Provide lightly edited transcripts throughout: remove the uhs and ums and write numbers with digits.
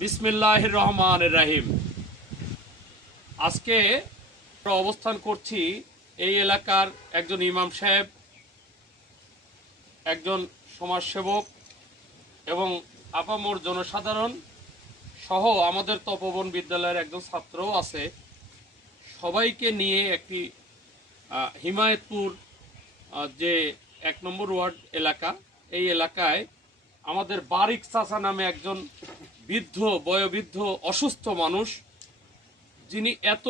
বিসমিল্লাহির রহমানির রহিম। আজকে অবস্থান করছি এই এলাকার একজন ইমাম সাহেব, একজন সমাজসেবক এবং আপামর জনসাধারণ সহ আমাদের তপবন বিদ্যালয়ের একজন ছাত্রও আছে। সবাইকে নিয়ে একটি হিমায়তপুর যে ১ নম্বর ওয়ার্ড এলাকা, এই এলাকায় আমাদের বারিক চাচা নামে একজন বয়োবৃদ্ধ অসুস্থ মানুষ, যিনি এত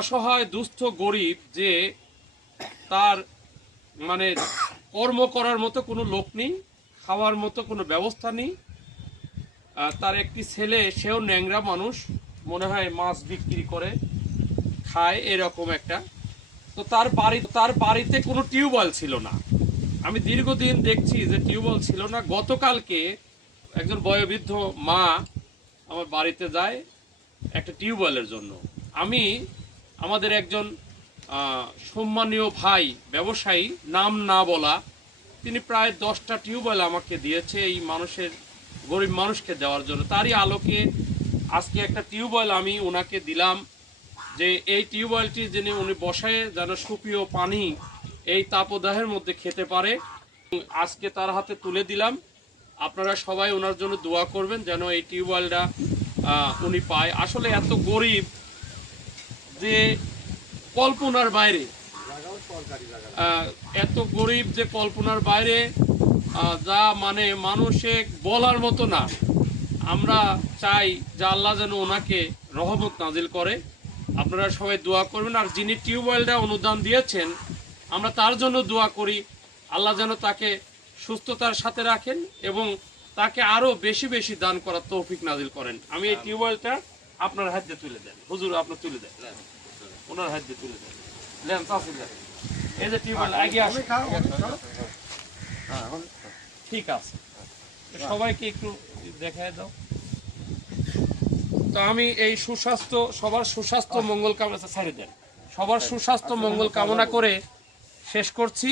অসহায় দুস্থ গরিব যে তার মানে কর্ম করার মতো কোনো লোক নেই, খাওয়ার মতো কোনো ব্যবস্থা নেই। তার একটি ছেলে, সেও ন্যাংরা মানুষ, মনে হয় মাছ বিক্রি করে খায় এরকম একটা। তো তার বাড়িতে কোনো টিউবওয়েল ছিল না। আমি দীর্ঘদিন দেখছি যে টিউবওয়েল ছিল না। গতকালকে একজন বয়োবৃদ্ধ মা আমার বাড়িতে যায় একটা টিউবওয়েলের জন্য। আমি আমাদের একজন সম্মানীয় ভাই ব্যবসায়ী, নাম না বলা, তিনি প্রায় 10টা টিউবওয়েল আমাকে দিয়েছে এই গরিব মানুষকে দেওয়ার জন্য। তারই আলোকে আজকে একটা টিউবওয়েল আমি ওনাকে দিলাম, যে এই টিউবওয়েলটি যিনি উনি বসায় যেন সুপেয় পানি এই তাপদাহের মধ্যে খেতে পারে। আজকে তার হাতে তুলে দিলাম। আপনারা সবাই ওনার জন্য দোয়া করবেন যেন এই টিউবওয়েলটা উনি পায়। আসলে এত গরিব যে কল্পনার বাইরে, এত গরিব যে কল্পনার বাইরে, যা মানে মানুষে বলার মতো না। আমরা চাই যে আল্লাহ যেন ওনাকে রহমত নাজিল করে। আপনারা সবাই দোয়া করবেন। আর যিনি টিউবওয়েলটা অনুদান দিয়েছেন, আমরা তার জন্য দোয়া করি, আল্লাহ যেন তাকে সুস্থতার সাথে রাখেন এবং তাকে আরো বেশি বেশি দান করার তৌফিক নাজিল করেন। আমি এই টিউবওয়েলটা আপনার হাত দিয়ে তুলে দেন, হুজুর আপনি তুলে দেন, ওনার হাত দিয়ে তুলে দেন। এই যে টিউবওয়েল আগে আসে, ঠিক আছে, সবাইকে একটু দেখায় দাও। তো আমি এই সবার সুস্বাস্থ্য মঙ্গল কামনা ছেড়ে দেন, সবার সুস্বাস্থ্য মঙ্গল কামনা করে শেষ করছি।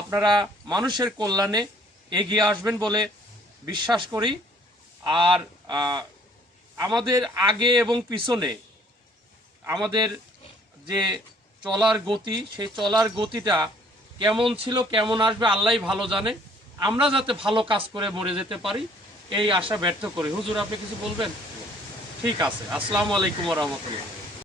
আপনারা মানুষের কল্যাণে এগিয়ে আসবেন বলে বিশ্বাস করি। আর আমাদের আগে এবং পিছনে আমাদের যে চলার গতি, সেই চলার গতিটা কেমন ছিল, কেমন আসবে আল্লাহই ভালো জানে। আমরা যাতে ভালো কাজ করে মরে যেতে পারি এই আশা ব্যর্থ করি। হুজুর আপনি কিছু বলবেন? ঠিক আছে, আসসালামু আলাইকুম ওয়া রাহমাতুল্লাহ।